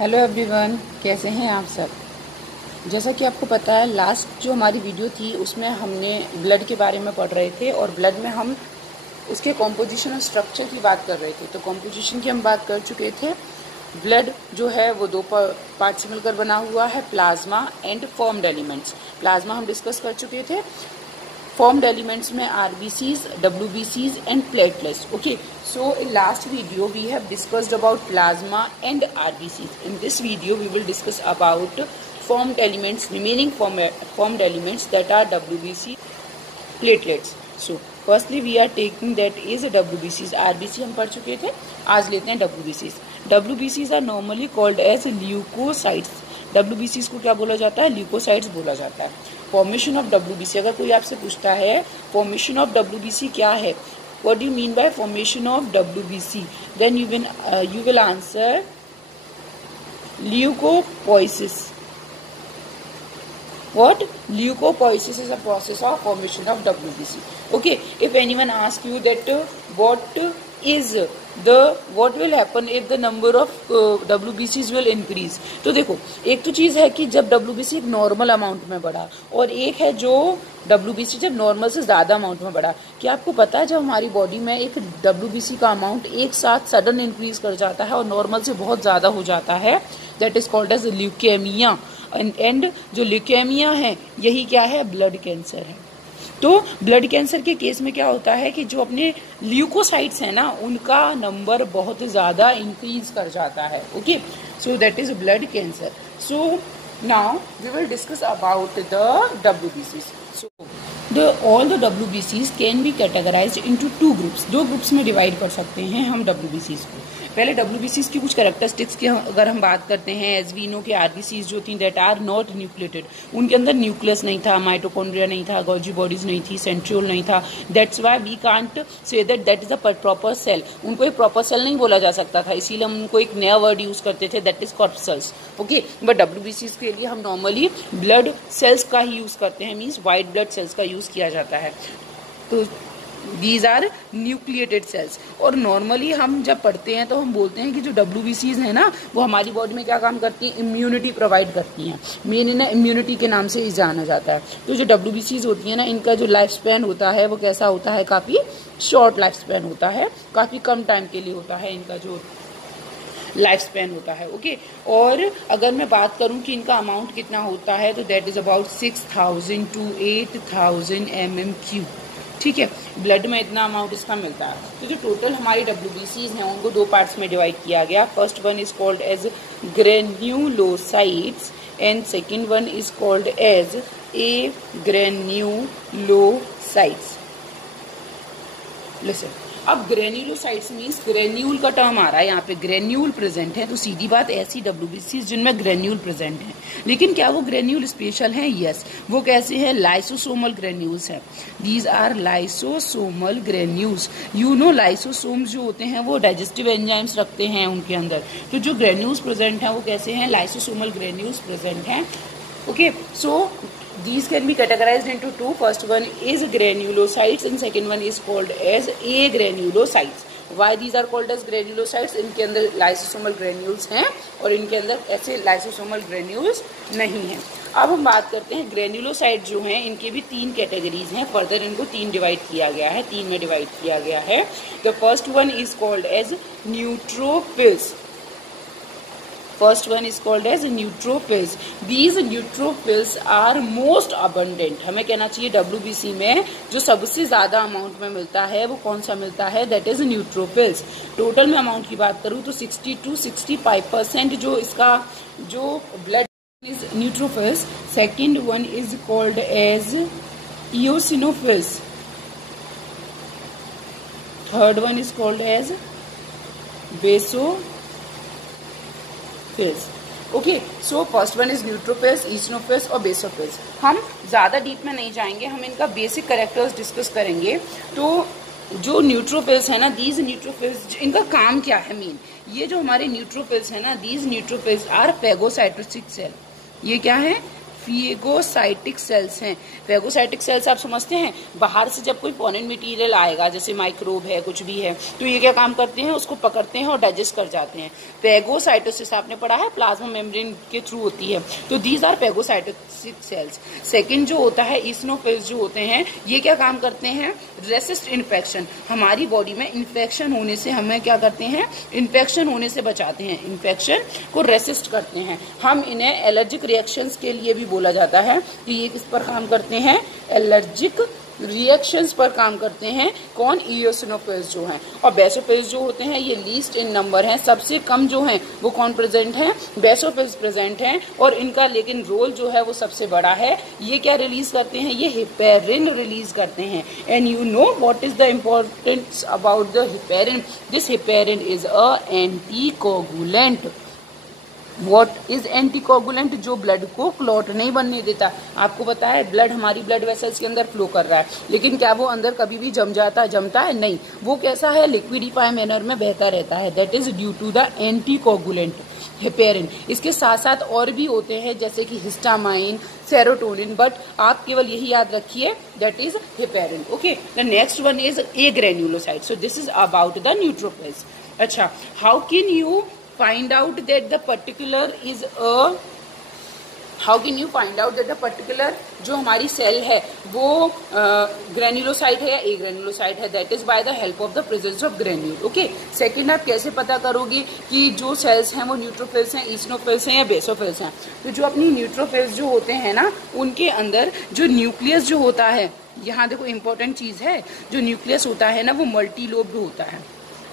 Hello everyone, कैसे हैं आप सब। जैसा कि आपको पता है, लास्ट जो हमारी वीडियो थी उसमें हमने ब्लड के बारे में पढ़ रहे थे और ब्लड में हम उसके कॉम्पोजिशन और स्ट्रक्चर की बात कर रहे थे। तो कॉम्पोजिशन की हम बात कर चुके थे। ब्लड जो है वो दो पार्ट से मिलकर बना हुआ है, plasma and formed elements. Plasma हम डिस्कस कर चुके थे। formed elements में RBCs, WBCs and platelets. Okay, so in last video we have discussed about plasma and RBCs. In this video we will discuss about formed elements, remaining formed elements, that are WBC, platelets. So firstly we are taking that is WBCs. RBC हम पढ़ चुके थे, आज लेते हैं WBCs. WBCs are normally called as leukocytes. WBCs को क्या बोला जाता है? ल्यूकोसाइट्स बोला जाता है। फॉर्मेशन ऑफ WBC, अगर कोई आपसे पूछता है फॉर्मेशन ऑफ WBC क्या है, what do you mean by formation of WBC, then you will answer leukopoiesis. What? Leukopoiesis is a process of formation of WBC. Okay, if anyone asks you that what will happen if the number of WBCs will increase, तो देखो, एक तो चीज है कि जब WBC एक normal amount में बढ़ा और एक है जो WBC जब नॉर्मल से ज्यादा अमाउंट में बढ़ा। क्या आपको पता है जब हमारी बॉडी में एक WBC का अमाउंट एक साथ सडन इंक्रीज कर जाता है और नॉर्मल से बहुत ज्यादा हो जाता है, that is called as leukaemia. And जो ल्यूकेमिया है यही क्या है? ब्लड कैंसर है. तो ब्लड कैंसर के केस में क्या होता है कि जो अपने ल्यूकोसाइट्स है ना, उनका नंबर बहुत ज्यादा इंक्रीज कर जाता है. Okay, so that is blood cancer. So now we will discuss about the WBCs. So all the WBCs can be categorised into two groups. दो ग्रुप्स में डिवाइड कर सकते हैं हम WBCs को. पहले WBCs की कुछ कैरेक्टरिस्टिक्स की अगर हम बात करते हैं, एज वी नो के RBCs जो थी दैट आर नॉट न्यूक्लिएटेड. उनके अंदर न्यूक्लियस नहीं था, माइटोकॉन्ड्रिया नहीं था, गोल्जी बॉडीज नहीं थी, सेंट्रियोल नहीं था. That's why we can't say that is a proper cell. उनको एक प्रॉपर सेल नहीं बोला जा सकता था, इसीलिए हम उनको एक नया वर्ड यूज करते थे, that is corpuscles. Okay, but WBCs के लिए हम नॉर्मली ब्लड सेल्स का ही यूज करते हैं, मीन्स व्हाइट ब्लड सेल्स का यूज किया जाता है. तो These are न्यूक्लिएटेड सेल्स. और नॉर्मली हम जब पढ़ते हैं तो हम बोलते हैं कि जो WBCs है ना, वो हमारी बॉडी में क्या काम करती हैं? इम्यूनिटी प्रोवाइड करती हैं. मेन ना इम्यूनिटी के नाम से ही जाना जाता है. तो जो WBCs होती है ना, इनका जो लाइफ स्पैन होता है वो कैसा होता है? काफ़ी शॉर्ट लाइफ स्पैन होता है, काफ़ी कम टाइम के लिए होता है इनका जो लाइफ स्पैन होता है. ओके, और अगर मैं बात करूं कि इनका अमाउंट कितना होता है, तो that is about 6000 to 8000 mm³. ठीक है, ब्लड में इतना अमाउंट इसका मिलता है. तो जो टोटल हमारी WBCs हैं उनको दो पार्ट्स में डिवाइड किया गया. First one is called as granulocytes and second one is called as agranulocytes. Listen, अब ग्रेन्यूलोसाइट्स मीन्स ग्रेन्यूल का टर्म आ रहा है यहाँ पे, ग्रेन्यूल प्रेजेंट है. तो सीधी बात, ऐसी WBCs जिनमें ग्रेन्यूल प्रेजेंट है. लेकिन क्या वो ग्रेन्यूल स्पेशल हैं? यस. वो कैसे हैं? लाइसोसोमल ग्रेन्यूल्स हैं. These are lysosomal granules. You know, lysosomes जो होते हैं वो डाइजेस्टिव एंजाइम्स रखते हैं उनके अंदर. तो जो ग्रेन्यूल्स प्रेजेंट हैं वो कैसे हैं? लाइसोसोमल ग्रेन्यूल्स प्रेजेंट हैं. Okay, so these can be categorized into two. First one is granulocytes and second one is called as agranulocytes. Why these are called as granulocytes? इनके अंदर लाइसोसोमल ग्रेन्यूल्स हैं और इनके अंदर ऐसे लाइसोसोमल ग्रेन्यूल्स नहीं हैं. अब हम बात करते हैं ग्रेन्यूलोसाइट जो हैं, इनके भी तीन कैटेगरीज हैं. फर्दर इनको तीन डिवाइड किया गया है, तीन में डिवाइड किया गया है. The first one is called as neutrophils. First one is called as neutrophils. These neutrophils are most abundant. हमें कहना चाहिए WBC में जो सबसे ज्यादा अमाउंट में मिलता है वो कौन सा मिलता है? That is neutrophils. टोटल में अमाउंट की बात करूँ तो 60 to 65% जो इसका जो blood is neutrophils. Second one is called as eosinophils. Third one is called as baso. Okay, so first one is neutrophils, eosinophils और बेसोफिल्स. हम ज्यादा डीप में नहीं जाएंगे, हम इनका बेसिक कैरेक्टर्स डिस्कस करेंगे. तो जो न्यूट्रोफिल्स है ना, दीज न्यूट्रोफिल्स, इनका काम क्या है? मेन ये जो हमारे न्यूट्रोफिल्स है ना, these neutrophils are phagocytosis cell. ये क्या है? फेगोसाइटिक सेल्स हैं। फेगोसाइटिक सेल्स आप समझते हैं, बाहर से जब कोई फॉरेन मटेरियल आएगा, जैसे माइक्रोब है, कुछ भी है, तो ये क्या काम करते हैं, उसको पकड़ते हैं और डाइजेस्ट कर जाते हैं। फेगोसाइटोसिस आपने पढ़ा है, प्लाज्मा मेम्ब्रेन के थ्रू होती है। तो these are phagocytic cells. Second जो होता है ईसनोफिल्स जो होते हैं, ये क्या काम करते हैं, रेसिस्ट इन्फेक्शन। हमारी बॉडी में इन्फेक्शन होने से हमें क्या करते हैं, इन्फेक्शन होने से बचाते हैं, इन्फेक्शन को रेसिस्ट करते हैं। हम इन्हें एलर्जिक रिएक्शंस के लिए भी बोला जाता है कि ये किस पर काम करते हैं, एलर्जिक रिएक्शंस पर काम करते हैं। कौन, इयोसिनोफिल्स जो हैं। और बेसोफिल्स जो होते हैं ये लीस्ट इन नंबर हैं, सबसे कम जो हैं वो कौन प्रेजेंट हैं, बेसोफिल्स प्रेजेंट हैं। और इनका लेकिन रोल जो है वो सबसे बड़ा है। ये क्या रिलीज करते हैं, ये हिपेरिन रिलीज करते हैं। And you know what is the importance about the heparin. This heparin is a anticoagulant. What is anticoagulant, जो ब्लड को क्लॉट नहीं बनने देता। आपको पता है ब्लड हमारी ब्लड वेसल्स के अंदर फ्लो कर रहा है, लेकिन क्या वो अंदर कभी भी जमता है, नहीं। वो कैसा है, लिक्विडिफाई मैनर में बहता रहता है। That is due to the anticoagulant heparin. इसके साथ साथ और भी होते हैं जैसे कि हिस्टामाइन, सेरोटोनिन, बट आप केवल यही याद रखिए, that is heparin. Okay, the next one is agranulocyte. So this is about the neutrophils. अच्छा, how can you find out that the particular is a, how can you find out that the particular जो हमारी cell है वो granulocyte है या ए granulocyte है, that is by the help of the presence of granule. Okay, second आप कैसे पता करोगे कि जो सेल्स हैं वो न्यूट्रोफिल्स हैं, ईसनोफिल्स हैं या बेसोफिल्स हैं। तो जो अपनी न्यूट्रोफिल्स जो होते हैं ना, उनके अंदर जो न्यूक्लियस जो होता है, यहाँ देखो इंपॉर्टेंट चीज है, जो न्यूक्लियस होता है ना वो मल्टीलोब्ड होता है।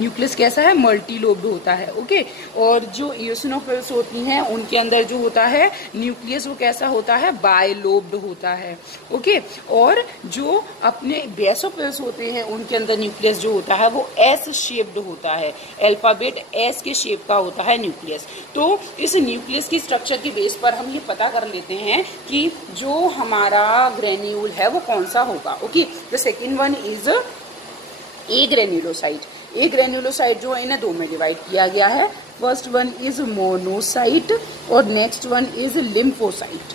न्यूक्लियस कैसा है, मल्टीलोब्ड होता है। ओके, और जो इयोसिनोफिल्स होती हैं उनके अंदर जो होता है न्यूक्लियस वो कैसा होता है, बायलोब्ड होता है। ओके, और जो अपने बेसोफिल्स होते हैं उनके अंदर न्यूक्लियस जो होता है वो एस शेप्ड होता है, अल्फाबेट एस के शेप का होता है न्यूक्लियस। तो इस न्यूक्लियस की स्ट्रक्चर के बेस पर हम ये पता कर लेते हैं कि जो हमारा ग्रेन्यूल है वो कौन सा होगा। Okay, the second one is agranulocyte. Agranulocyte जो है इन्हें दो में डिवाइड किया गया है। फर्स्ट वन इज मोनोसाइट और next one is lymphocyte.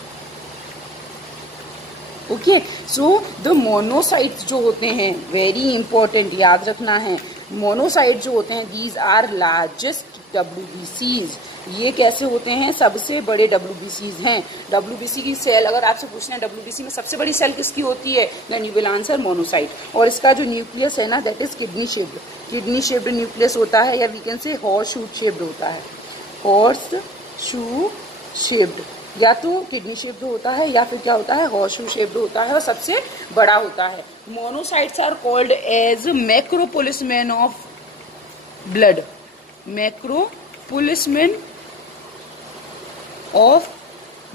Okay, so the monocytes जो होते हैं, वेरी इंपॉर्टेंट याद रखना है, मोनोसाइट जो होते हैं दीज आर लार्जेस्ट WBCs। ये कैसे होते हैं, सबसे बड़े WBCs हैं। WBC की सेल अगर आपसे पूछना है WBC में सबसे बड़ी सेल किसकी होती है, then you will answer monocyte. और इसका जो न्यूक्लियस है ना, that is kidney shaped. Kidney shaped nucleus होता है, या we can say horseshoe shaped होता है। हॉर्स शू शेप्ड, या तो किडनी शेप्ड होता है या फिर क्या होता है, हॉर्स शू शेप्ड होता है और सबसे बड़ा होता है। Monocytes are called as macro policeman of blood. Macro policeman of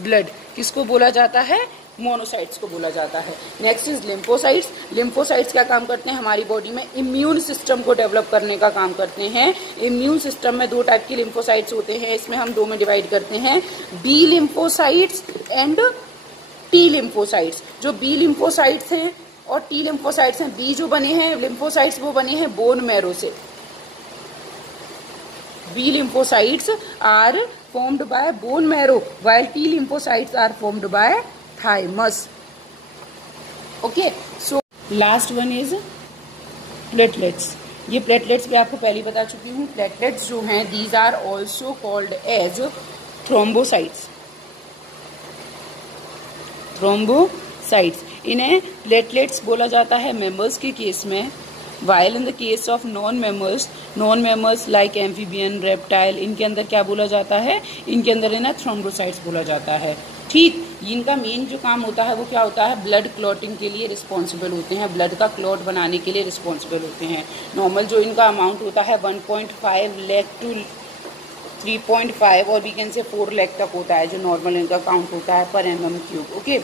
blood किसको बोला जाता है, मोनोसाइट्स को बोला जाता है। Next is lymphocytes. लिम्फोसाइट्स क्या काम करते हैं, हमारी बॉडी में इम्यून सिस्टम को डेवलप करने का काम करते हैं। इम्यून सिस्टम में दो टाइप के लिम्फोसाइट्स होते हैं, इसमें हम दो में डिवाइड करते हैं, B lymphocytes and T lymphocytes. जो बी लिम्फोसाइट्स हैं और टी लिम्फोसाइट्स हैं, बी जो बने हैं लिम्फोसाइट्स वो बने हैं बोन मैरो से। B lymphocytes are formed by bone marrow while T lymphocytes are formed by thymus. Okay, so last one is platelets. ये platelets भी आपको पहले बता चुकी हूँ। platelets जो हैं these are also called as thrombocytes. thrombocytes इन्हें platelets बोला जाता है mammals के केस में, while in the case of non-mammals like amphibian, reptile, इनके अंदर क्या बोला जाता है, इनके अंदर है ना thrombocytes बोला जाता है। ठीक, इनका मेन जो काम होता है वो क्या होता है, ब्लड क्लॉटिंग के लिए रिस्पॉन्सिबल होते हैं, ब्लड का क्लॉट बनाने के लिए रिस्पॉन्सिबल होते हैं। नॉर्मल जो इनका अमाउंट होता है 1.5 लाख टू 3.5 और वी कैन से 4 लाख तक होता है, जो नॉर्मल इनका काउंट होता है पर mm3। ओके,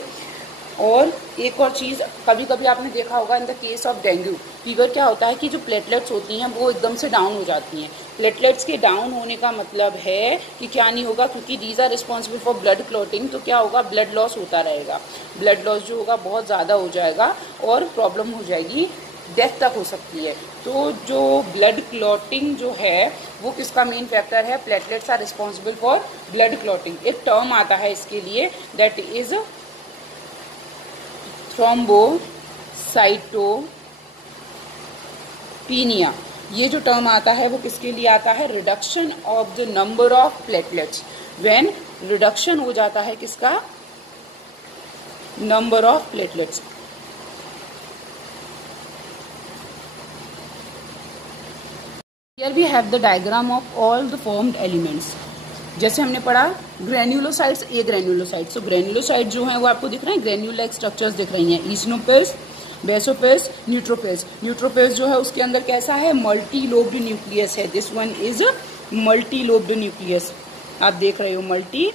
और एक और चीज़ कभी कभी आपने देखा होगा, in the case of dengue fever क्या होता है कि जो प्लेटलेट्स होती हैं वो एकदम से डाउन हो जाती हैं। प्लेटलेट्स के डाउन होने का मतलब है कि क्या नहीं होगा, क्योंकि these are responsible for blood clotting, तो क्या होगा, ब्लड लॉस होता रहेगा। ब्लड लॉस जो होगा बहुत ज़्यादा हो जाएगा और प्रॉब्लम हो जाएगी डेथ तक हो सकती है। तो जो ब्लड क्लॉटिंग जो है वो किसका मेन फैक्टर है? Platelets are responsible for blood clotting. एक टर्म आता है इसके लिए, दैट इज थ्रोम्बोसाइटोपिनिया। ये जो टर्म आता है वो किसके लिए आता है? Reduction of the number of platelets. When reduction हो जाता है किसका? Number of platelets. Here we have the diagram of all the formed elements. जैसे हमने पढ़ा ग्रेन्युलोसाइट्स, ए ग्रेन्युलोसाइट। सो ग्रेन्युलोसाइट जो है वो आपको दिख रहे हैं, ग्रेन्यूल लाइक स्ट्रक्चर्स दिख रही हैं। ईसनोपेल्स, बेसोपेल्स, न्यूट्रोपेल्स। न्यूट्रोपेल्स जो है उसके अंदर कैसा है? मल्टी लोब्ड न्यूक्लियस है। This one is multi lobed nucleus. आप देख रहे हो मल्टी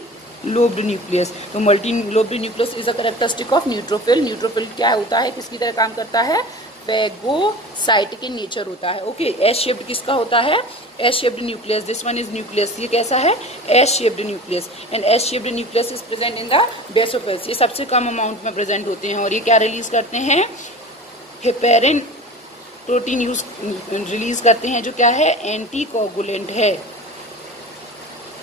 लोब्ड न्यूक्लियस। तो multi lobed nucleus is a characteristic of neutrophil. Neutrophil क्या होता है? किसकी तरह काम करता है? फेगोसाइटिक इन नेचर होता है। ओके, एस शेप्ड किसका होता है? S shaped nucleus. This one is nucleus. ये कैसा है? S shaped nucleus. And S shaped nucleus is present in the basophils. ये सबसे कम अमाउंट में प्रेजेंट होते हैं और ये क्या रिलीज करते हैं? हेपेरिन प्रोटीन यूज रिलीज करते हैं, जो क्या है? एंटी कोगुलेंट है।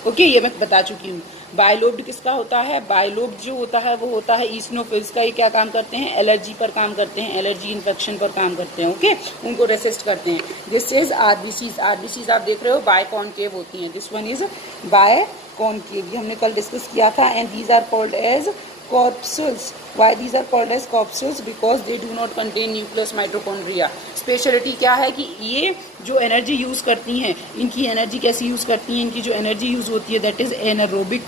ओके, ये मैं बता चुकी हूँ। बायलोब्ड किसका होता है? बायलोब्ड जो होता है वो होता है ईसनोफिल्स का। ये क्या काम करते हैं? एलर्जी पर काम करते हैं, एलर्जी इन्फेक्शन पर काम करते हैं। ओके, उनको रेसिस्ट करते हैं। This is RBCs. आरबीसीज आप देख रहे हो बाय कॉनकेव होती हैं। This one is biconcave, ये हमने कल डिस्कस किया था। And these are called as corpuscles. Why these are called as corpuscles? Because they do not contain nucleus mitochondria. Speciality क्या है कि ये जो एनर्जी यूज करती हैं, इनकी एनर्जी कैसी यूज करती हैं? इनकी जो एनर्जी यूज होती है that is anaerobic,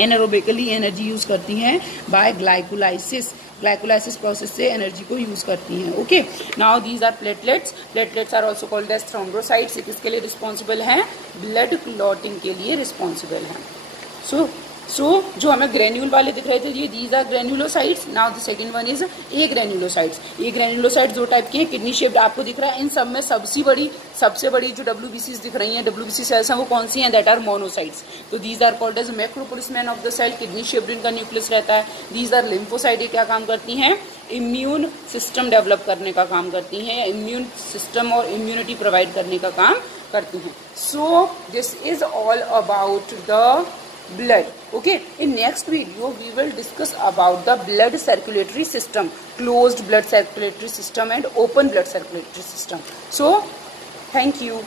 anaerobically energy use करती हैं बाय ग्लाइकोलाइसिस। ग्लाइकोलाइसिस प्रोसेस से एनर्जी को यूज करती हैं। Okay, now these are platelets. Platelets are also called as thrombocytes. किसके लिए रिस्पॉन्सिबल हैं? ब्लड क्लॉटिंग के लिए रिस्पॉन्सिबल हैं। सो जो हमें ग्रेन्यूल वाले दिख रहे थे, ये these are granulocytes. Now the second one is agranulocytes. Agranulocytes दो टाइप के हैं, किडनी शेप्ड आपको दिख रहा है। इन सब में सबसे बड़ी जो डब्ल्यूबीसीज दिख रही हैं, डब्ल्यूबीसी सेल्स हैं, वो कौन सी हैं? That are monocytes. तो these are called as macro policeman of the cell. Kidney shaped इनका न्यूक्लियस रहता है। These are lymphocyte. ये क्या काम करती हैं? इम्यून सिस्टम डेवलप करने का काम करती हैं, इम्यून सिस्टम और इम्यूनिटी प्रोवाइड करने का काम करती हैं। सो this is all about the blood. Okay, in next video we will discuss about the blood circulatory system, closed blood circulatory system and open blood circulatory system. So thank you.